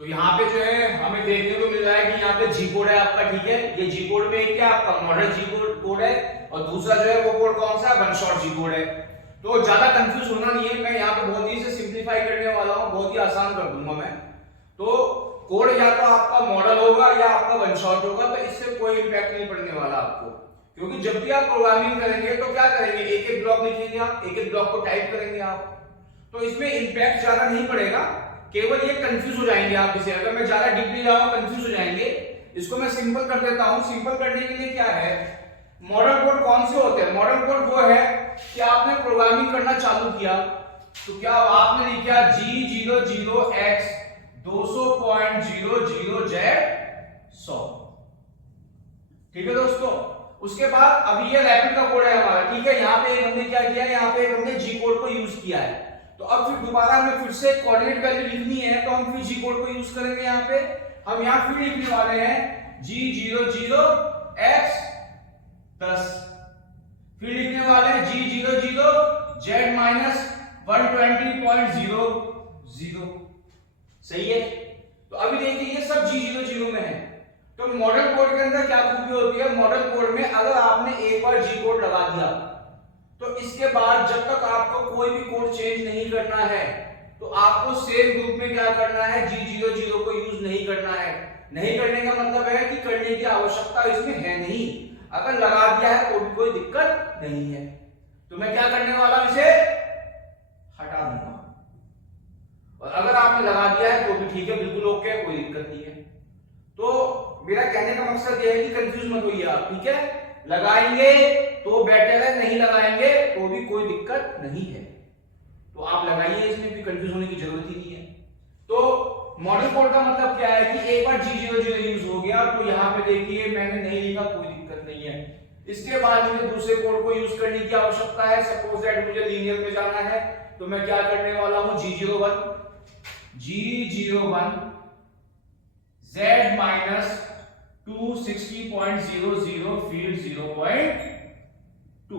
तो यहाँ पे जो है हमें देखने को मिल रहा है कि यहाँ पे जी कोड है आपका, ठीक है। ये जी कोड में क्या आपका मॉडल जी कोड है और दूसरा जो है वो कोड कौन सा है, वन शॉट जी कोड है। तो ज्यादा कंफ्यूज होना नहीं है, मैं यहाँ पे बहुत ही से सिंप्लीफाई करने वाला हूँ, बहुत ही आसान कर दूंगा मैं। तो कोड या तो आपका मॉडल होगा या आपका वन शॉट होगा, तो इससे कोई इंपैक्ट नहीं पड़ने वाला आपको, क्योंकि जब भी आप प्रोग्रामिंग करेंगे तो क्या करेंगे, एक एक ब्लॉक लिखेंगे आप, एक एक ब्लॉक को टाइप करेंगे आप, तो इसमें इंपैक्ट ज्यादा नहीं पड़ेगा, केवल ये कंफ्यूज हो जाएंगे आप इसे, अगर मैं ज्यादा डीपली जाऊंगा कंफ्यूज हो जाएंगे। इसको मैं सिंपल कर देता हूं। सिंपल करने के लिए क्या है, मॉडल कोड कौन से होते हैं, मॉडल कोड वो है कि आपने प्रोग्रामिंग करना चालू किया तो क्या आपने लिखा G00X 200.00Z 100, ठीक है दोस्तों। उसके बाद अभी ये रैपिड का कोड है हमारा, ठीक है। यहाँ पे हमने क्या किया, यहाँ पे हमने जी कोड को यूज किया है, तो अब फिर दोबारा हमें फिर से कोऑर्डिनेट वैल्यू लिखनी है, तो हम फिर जी कोड को यूज करेंगे। यहाँ पे हम यहाँ फिर लिखने वाले हैं G00X 10, फिर लिखने वाले हैं G00Z माइनस 120.00, सही है। तो अभी देखिए ये सब G00 में है। तो मॉडल कोड के अंदर क्या खूबी होती है, मॉडल कोड में अगर आपने एक बार जी कोड लगा दिया तो इसके बाद जब तक आपको कोई भी कोड चेंज नहीं करना है तो आपको सेम ग्रुप में क्या करना है, G00 को यूज नहीं करना है। नहीं करने का मतलब है कि करने की आवश्यकता इसमें है नहीं, अगर लगा दिया है तो भी कोई दिक्कत नहीं है। तो मैं क्या करने वाला हूं, इसे हटा दूंगा, और अगर आपने लगा दिया है तो भी ठीक है, बिल्कुल ओके है, कोई दिक्कत नहीं है। तो मेरा कहने का मकसद यह है कि कंफ्यूज मत होइए आप, ठीक है। लगाएंगे तो बेटर है, नहीं लगाएंगे तो भी कोई दिक्कत नहीं है, तो आप लगाइए, इसमें भी कंफ्यूज होने की जरूरत ही नहीं है। तो मॉडल कोड का मतलब क्या है कि एक बार G00 यूज हो गया तो यहाँ पे देखिए मैंने नहीं लिखा, कोई दिक्कत नहीं है। इसके बाद मुझे दूसरे कोड को यूज करने की आवश्यकता है, सपोज दैट मुझे लीनियर में जाना है, तो मैं क्या करने वाला हूं, G01 Z माइनस 260.00 फील्ड 0.2।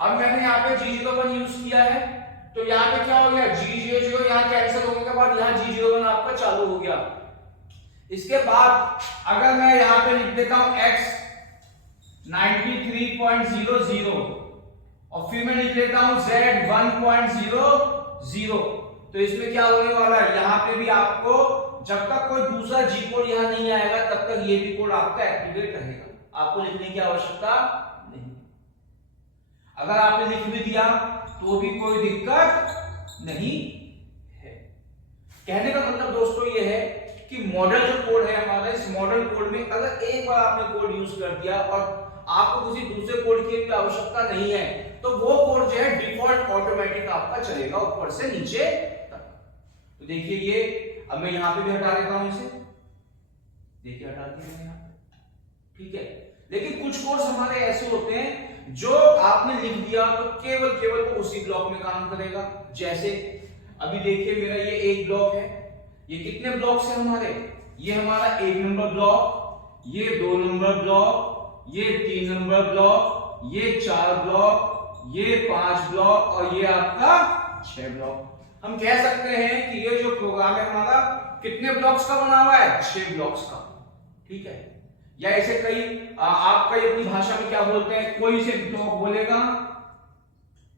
अब मैंने यहाँ पे G01 यूज किया है, तो यहाँ पे क्या हो गया, G00 यहाँ कैंसिल होने के बाद यहाँ G01 आपका चालू हो गया। इसके बाद अगर मैं यहाँ पे लिख देता हूं X 93.00 और फिर मैं लिख देता हूं Z 1.00, तो इसमें क्या होने वाला है, यहाँ पे भी आपको जब तक कोई दूसरा जी कोड यहाँ नहीं आएगा तब तक ये भी कोड आपका एक्टिवेट रहेगा, आपको लिखने की आवश्यकता नहीं। अगर आपने लिख भी दिया तो भी कोई दिक्कत नहीं है। कहने का मतलब दोस्तों ये है कि मॉडल जो कोड है हमारा, इस मॉडल कोड में अगर एक बार आपने कोड यूज कर दिया और आपको किसी दूसरे कोड की भी आवश्यकता नहीं है तो वो कोड जो है डिफॉल्ट ऑटोमेटिक आपका चलेगा ऊपर से नीचे तक। तो देखिए ये अब मैं यहां पे भी हटा देता हूं इसे, देखिए हटा दिया मैंने यहां पे, ठीक है। लेकिन कुछ कोड्स हमारे ऐसे होते हैं जो आपने लिख दिया तो केवल वो उसी ब्लॉक में काम करेगा। जैसे अभी देखिए मेरा ये एक ब्लॉक है, ये कितने ब्लॉक्स है हमारे, ये हमारा 1 नंबर ब्लॉक, ये 2 नंबर ब्लॉक, ये 3 नंबर ब्लॉक, ये 4 ब्लॉक, ये 5 ब्लॉक और ये आपका 6 ब्लॉक। हम कह सकते हैं कि ये जो प्रोग्राम है हमारा कितने ब्लॉक्स का बना हुआ है, 6 ब्लॉक्स का, ठीक है। या ऐसे कई आप कई अपनी भाषा में क्या बोलते हैं, कोई से ब्लॉक बोलेगा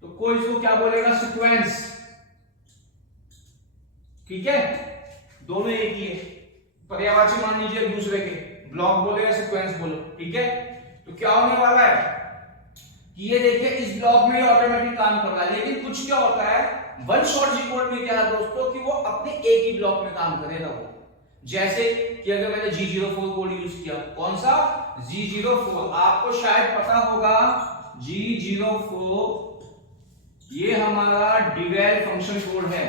तो कोई इसको क्या बोलेगा, सीक्वेंस, ठीक है। दोनों एक ही है, पर्यायवाची मान लीजिए एक दूसरे के, ब्लॉक बोले या सीक्वेंस बोलो, ठीक है। तो क्या होने वाला है कि ये देखिए इस ब्लॉक में ऑटोमेटिक काम कर रहा है, लेकिन कुछ क्या होता है वन शॉट जी कोड में क्या है दोस्तों कि वो अपने एक ही ब्लॉक में काम करेगा वो। जैसे कि अगर मैंने G04 कोड यूज किया, कौन सा, G04, आपको शायद पता होगा G04 ये हमारा डिवेल फंक्शन कोड है।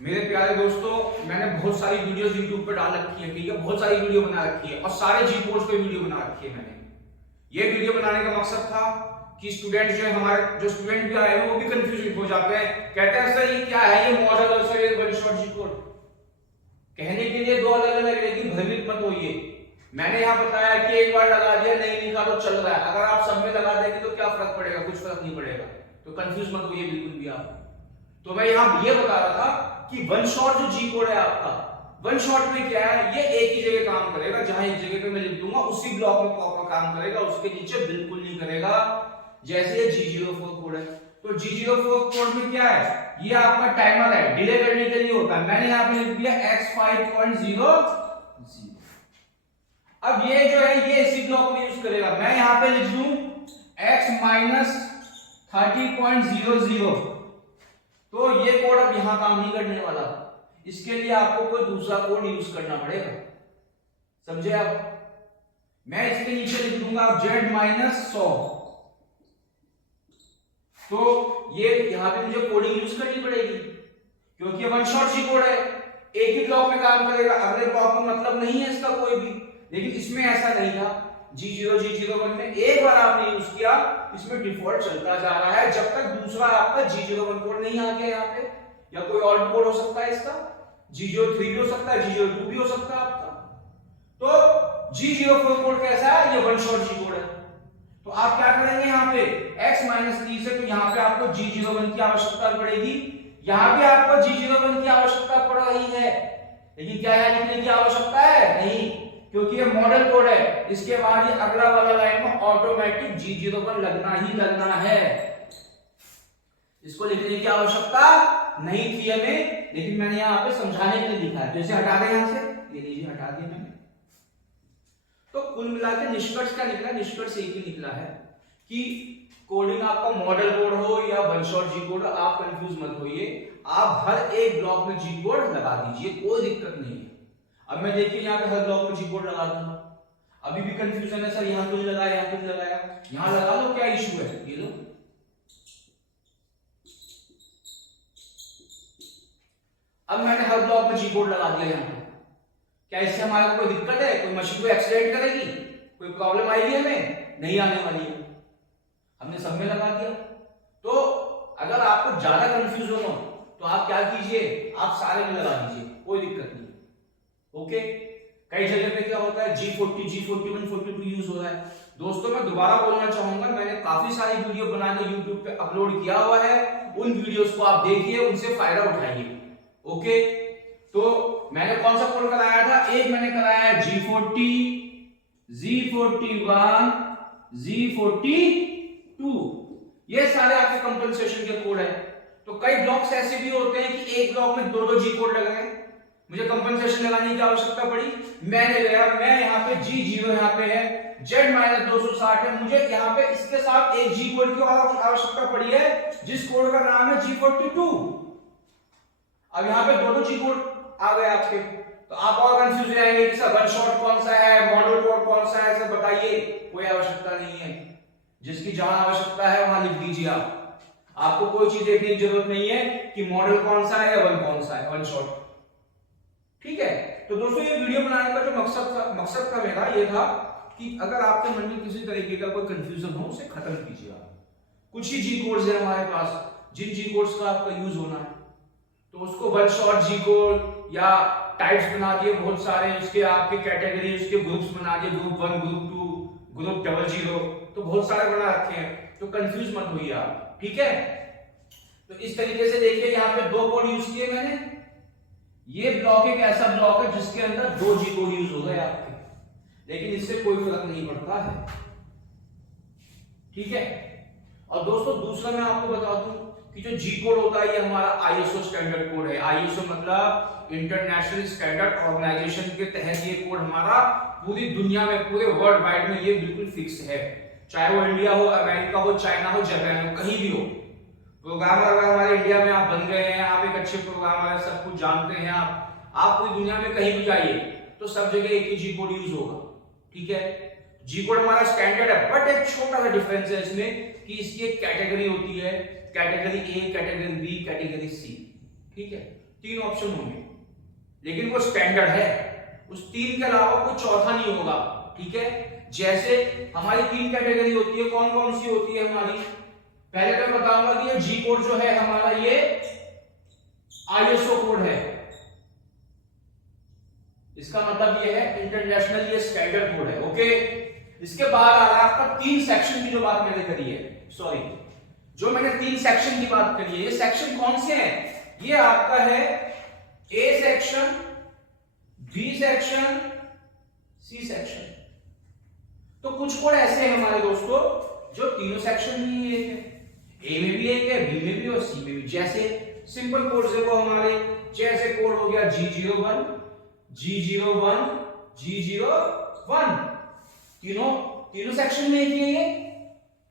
मेरे प्यारे दोस्तों मैंने बहुत सारी वीडियोस YouTube पे डाल रखी है, ठीक है, बहुत सारी वीडियो बना रखी है और सारे जी कोड्स पे वीडियो बना रखी है मैंने। ये वीडियो बनाने का मकसद था कि स्टूडेंट जो है हमारे जो स्टूडेंट भी आए हैं वो भी कंफ्यूज हो जाते हैं, कहते हैं सर ये क्या है, ये मॉडल और सर ये वन शॉट जी कोड। कहने के लिए दो अलग अलग, लेकिन भ्रमित मत होइए। मैंने यहाँ बताया कि एक बार लगा दिया नहीं लिखा तो चल रहा है, अगर आप सब में लगा देंगे तो क्या फर्क पड़ेगा, कुछ फर्क नहीं पड़ेगा। तो कंफ्यूज मत होइए बिल्कुल भी आप। तो मैं यहां ये बता रहा था कि वन शॉट जो जी कोड है आपका, वन शॉट में क्या है, ये एक ही जगह काम करेगा, जहां एक जगह पे मैं लिख दूंगा उसी ब्लॉक में प्रॉपर काम करेगा, उसके नीचे बिल्कुल नहीं करेगा। जैसे ये G04 कोड है, तो G04 कोड में क्या है, ये आपका टाइमर है, डिले करने के लिए होता है। मैंने यहां पे लिख दिया x5.00। अब ये जो है ये इसी ब्लॉक में यूज करेगा। मैं यहां पे लिख दूं x-30.00, तो ये कोड अब यहां काम नहीं करने वाला। इसके लिए आपको कोई दूसरा कोड यूज करना पड़ेगा, समझे आप। मैं इसके नीचे लिख दूंगा Z-100, तो ये यहां पे मुझे कोडिंग यूज करनी पड़ेगी, क्योंकि वन शॉट जी कोड है, एक ही ब्लॉक में काम करेगा, अगले ब्लॉक में मतलब नहीं है इसका कोई भी। लेकिन इसमें ऐसा नहीं था, G0 G01 में एक बार आपने यूज किया, इसमें डिफॉल्ट चलता जा रहा है जब तक दूसरा आपका G01 कोड नहीं आ गया यहाँ पे, या कोई और कोड हो सकता है इसका, G03 भी हो सकता है, G02 भी हो सकता है आपका। तो G04 कोड कैसा है, ये वन शॉट जी कोड है। तो आप क्या करेंगे यहाँ पे x-3 से, तो यहाँ पे आपको G01 की आवश्यकता पड़ेगी, यहाँ पे आपको G01 की आवश्यकता पड़ रही है, लेकिन क्या यहाँ लिखने की आवश्यकता है, नहीं, क्योंकि ये मॉडल कोड है। इसके बाद ये अगला वाला लाइन में ऑटोमेटिक G01 लगना ही लगना है, इसको लिखने की आवश्यकता नहीं थी हमें, लेकिन मैंने यहाँ पे समझाने के लिए लिखा है। जैसे हटा दें यहां से, ये लीजिए हटा दिया मैंने। तो कुल मिलाकर निष्कर्ष क्या निकला, निष्कर्ष एक ही निकला है कि कोडिंग आपका मॉडल कोड हो या वन शॉट जी कोड, आप कंफ्यूज मत होइए, आप हर एक ब्लॉक में जी कोड लगा दीजिए, कोई दिक्कत नहीं है। अब मैं देखिए यहाँ पे हर ब्लॉक में जी कोड लगा दूंगा, अभी भी कंफ्यूजन है सर, यहाँ क्यों लगाया, यहाँ क्यों लगाया, यहाँ लगा लो, क्या इशू है, ये लो। अब मैंने हर ब्लॉक में जी कोड लगा दिया यहाँ पे, क्या इससे हमारा कोई दिक्कत है, कोई मशीन को एक्सीडेंट करेगी, कोई प्रॉब्लम आएगी हमें, नहीं आने वाली है, हमने सब में लगा दिया। तो अगर आपको ज्यादा कंफ्यूजन हो तो आप क्या कीजिए, आप सारे में लगा दीजिए, कोई दिक्कत नहीं। ओके, कई जगह पे क्या होता है G40, G41, 42 यूज हो रहा है। दोस्तों मैं दोबारा बोलना चाहूंगा, मैंने काफी सारी वीडियो बनाकर YouTube पे अपलोड किया हुआ है, उन वीडियोस को आप देखिए, उनसे फायदा उठाइए। ओके, तो मैंने कौन सा कोड कराया था, एक मैंने कराया है G40, G41, G42, ये सारे आपके कंपनसेशन के कोड है। तो कई ब्लॉक्स ऐसे भी होते हैं कि एक ब्लॉक में दो जी कोड लग गए, मुझे कंपनसेशन लगाने की आवश्यकता पड़ी, मैंने गया, मैं यहाँ पे G0 यहाँ पे है, Z-260 है, मुझे यहाँ पे इसके साथ एक जी कोड की आवश्यकता पड़ी है, जिस कोड का नाम है G42। अब यहाँ पे दो जी कोड आ गए आपके, तो आप और कंफ्यूज हो जाएंगे कि सर वन शॉट कौन सा है, मॉडल कोड कौन सा है, सब बताइए। कोई आवश्यकता नहीं है, जिसकी जहां आवश्यकता है वहां लिख दीजिए आप, आपको कोई चीज देखने की जरूरत नहीं है कि मॉडल कौन सा है या वन कौन सा है, वन शॉट। ठीक है, तो दोस्तों ये वीडियो बनाने का जो मकसद था मेरा ये था कि अगर आपके मन में किसी तरीके का कोई कंफ्यूजन हो उसे खत्म कीजिए। कुछ ही जी कोड्स है हमारे पास, जिन जी कोड्स का आपका यूज होना है, तो उसको वन शॉट जी कोड या टाइप्स बना दिए बहुत सारे, उसके आपके कैटेगरी, उसके ग्रुप्स बना दिए, ग्रुप 1, ग्रुप 2, ग्रुप 00, तो बहुत सारे बना रखे हैं, तो कंफ्यूज मत होइए आप। ठीक है, तो इस तरीके से देखिए यहाँ पे दो कोड यूज किए मैंने, ये ब्लॉक एक ऐसा ब्लॉक है जिसके अंदर दो जी कोड यूज हो गए आपके, लेकिन इससे कोई फर्क नहीं पड़ता है। ठीक है, और दोस्तों दूसरा मैं आपको बता दूं कि जो जी कोड होता है ये हमारा ISO स्टैंडर्ड कोड है। ISO मतलब इंटरनेशनल स्टैंडर्ड ऑर्गेनाइजेशन के तहत ये कोड हमारा पूरी दुनिया में, पूरे वर्ल्ड वाइड में ये बिल्कुल फिक्स है, चाहे वो इंडिया हो, अमेरिका हो, चाइना हो, जापान हो, कहीं भी हो। प्रोग्रामर अगर हमारे इंडिया में आप बन गए हैं, आप एक अच्छे प्रोग्रामर हैं, सब कुछ जानते हैं आप पूरी दुनिया में कहीं भी जाइए तो सब जगह एक ही जी कोड यूज होगा। ठीक है, जी कोड हमारा स्टैंडर्ड है, बट एक छोटा सा डिफरेंस है इसमें कि इसकी एक कैटेगरी होती है, category A, category B, category C. ठीक है, तीन ऑप्शन होंगे, लेकिन वो स्टैंडर्ड है, उस तीन के अलावा कोई चौथा नहीं होगा। ठीक है, जैसे हमारी तीन कैटेगरी होती है, कौन कौन सी होती है हमारी, पहले मैं बताऊंगा कि ये जी कोड जो है हमारा ये ISO कोड है, इसका मतलब ये है इंटरनेशनल, ये स्टैंडर्ड कोड है। ओके, इसके बाद आ रहा है आपका तीन सेक्शन की जो बात मैंने करी है, सॉरी, जो मैंने 3 सेक्शन की बात करी है, ये सेक्शन कौन से हैं? ये आपका है A section, B section, C section. तो कुछ कोड ऐसे हैं हमारे दोस्तों जो तीनों सेक्शन में ही एक है, ए में भी एक है, बी में भी और सी में भी। जैसे सिंपल कोड है वो हमारे, जैसे कोड हो गया G01, G01, G01, तीनों सेक्शन में एक ही है ये,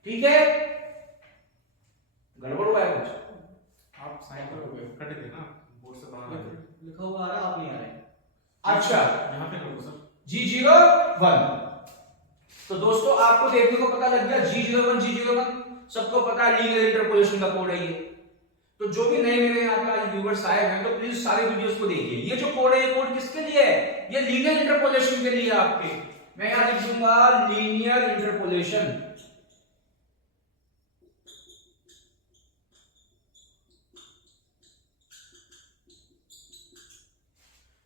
ठीक है। गड़बड़ हुआ है कुछ? आप साइन कट थे ना बोर्ड से बाहर लिखा हुआ आ रहा, आप नहीं आ रहे। अच्छा, यहाँ पे करो सर, G01। तो दोस्तों आपको देखने को पता लग गया G01 सबको पता है लीनियर इंटरपोलेशन का कोड है ये। तो जो भी नए मेरे यहाँ पे आज व्यूअर्स आए हैं तो प्लीज सारे वीडियोस को देखिए। ये जो कोड है ये कोड किसके लिए है? ये लीनियर इंटरपोलेशन के लिए आपके। मैं यहाँ लिख दूंगा लीनियर इंटरपोलेशन।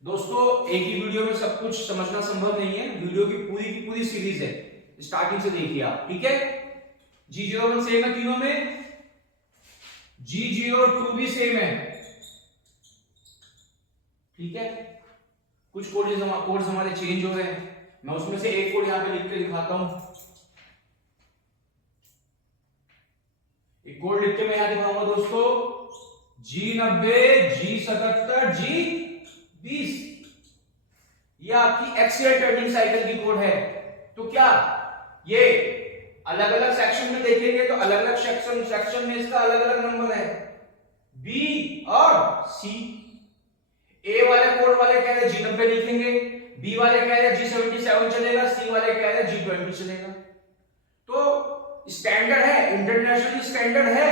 दोस्तों एक ही वीडियो में सब कुछ समझना संभव नहीं है, वीडियो की पूरी सीरीज है, स्टार्टिंग से देखिए आप, ठीक है। G01 सेम है तीनों में, G02 भी सेम है, ठीक है। कुछ कोड्स हमारे चेंज हो रहे हैं, मैं उसमें से एक कोड यहां पे लिख के दिखाता हूं। एक कोड लिख के मैं यहां दिखाऊंगा दोस्तों, G90, G77, G20। ये आपकी एक्सियल टर्निंग साइकिल की कोड है। तो क्या ये अलग अलग सेक्शन में देखेंगे तो अलग अलग सेक्शन में इसका अलग अलग नंबर है, बी और सी। ए वाले कोड वाले कह रहे G90 लिखेंगे, बी वाले कह रहे G77 चलेगा, सी वाले कह रहे G20 चलेगा। तो स्टैंडर्ड है, इंटरनेशनल स्टैंडर्ड है,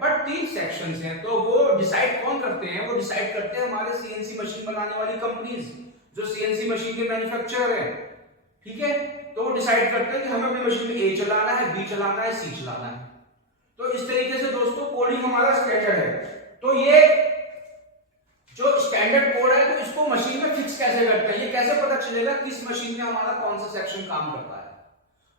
बट 3 सेक्शंस हैं। तो वो डिसाइड कौन करते हैं? वो डिसाइड करते हैं हमारे सीएनसी मशीन बनाने वाली कंपनीज, जो सीएनसी मशीन के मैन्युफैक्चरर है, ठीक है। तो वो डिसाइड करते हैं कि हमें अपनी मशीन में ए चलाना है, बी चलाना है, सी चलाना है। तो इस तरीके से दोस्तों कोडिंग हमारा स्टैंडर्ड है। तो ये जो स्टैंडर्ड कोड है तो इसको मशीन में फिक्स कैसे करते हैं? ये कैसे पता चलेगा किस मशीन में हमारा कौन सा सेक्शन काम करता है?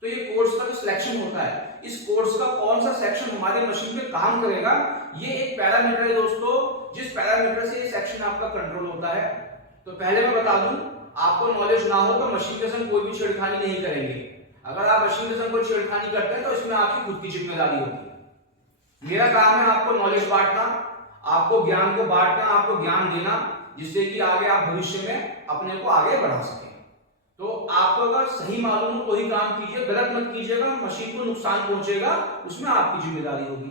तो ये कोर्स का जो सिलेक्शन होता है, इस कोर्स का कौन सा सेक्शन हमारे मशीन में काम करेगा, ये एक पैरामीटर है दोस्तों, जिस पैरामीटर से ये सेक्शन आपका कंट्रोल होता है। तो पहले मैं बता दूं, आपको नॉलेज ना हो तो मशीन के संग कोई भी छेड़खानी नहीं करेंगे। अगर आप मशीन के संग कोई छेड़खानी करते हैं तो इसमें आपकी खुद की जिम्मेदारी होगी। मेरा काम है आपको नॉलेज बांटना, आपको ज्ञान को बांटना, आपको ज्ञान देना, जिससे कि आगे आप भविष्य में अपने को आगे बढ़ा सकें। तो आपको अगर सही मालूम हो तो ही काम कीजिए, गलत मत कीजिएगा, मशीन को नुकसान पहुंचेगा, उसमें आपकी जिम्मेदारी होगी।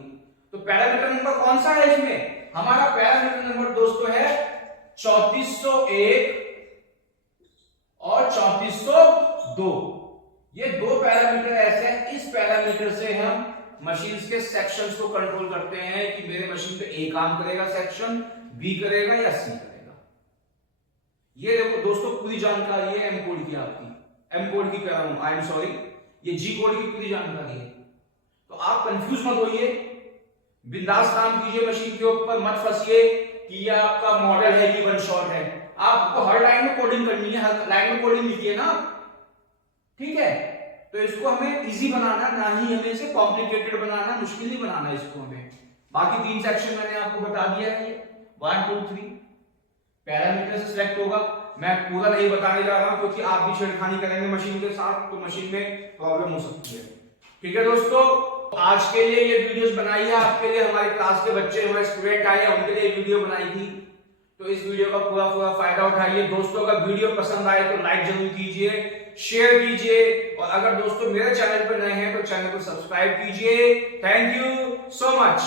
तो पैरामीटर नंबर कौन सा है इसमें? हमारा पैरामीटर नंबर दोस्तों है 3401 और 3402। ये 2 पैरामीटर ऐसे हैं, इस पैरामीटर से हम मशीन्स के सेक्शंस को कंट्रोल करते हैं कि मेरे मशीन पे ए काम करेगा सेक्शन, बी करेगा या सी करेगा। ये देखो दोस्तों पूरी जानकारी है एम कोड की, आपकी एम कोड की कह रहा हूं, आई एम सॉरी, ये जी कोड की पूरी जानकारी है। तो आप कंफ्यूज मत होइए, बिंदास काम कीजिए मशीन के ऊपर, मत फंसिए कि ये आपका मॉडल है कि वन शॉट है। आपको हर लाइन में कोडिंग करनी है, हर लाइन में कोडिंग लिखी है ना, ठीक है। तो इसको हमें इजी बनाना, ना ही हमें इसे कॉम्प्लिकेटेड बनाना, मुश्किल नहीं बनाना इसको हमें। बाकी 3 सेक्शन मैंने आपको बता दिया है, 1 2 3 पैरामीटर से सिलेक्ट होगा। मैं पूरा नहीं बताने जा रहा हूं क्योंकि आप भी छेड़खानी करेंगे मशीन के साथ तो मशीन में प्रॉब्लम हो सकती है, ठीक है दोस्तों। आज के लिए ये वीडियोस बनाई है आपके लिए, हमारे क्लास के बच्चे, हमारे स्टूडेंट आए हैं, उनके लिए वीडियो बनाई थी। तो इस वीडियो का पूरा फायदा उठाइए। दोस्तों अगर वीडियो पसंद आए तो लाइक जरूर कीजिए, शेयर कीजिए, और अगर दोस्तों मेरे चैनल पर नए हैं तो चैनल को सब्सक्राइब कीजिए। Thank you so much.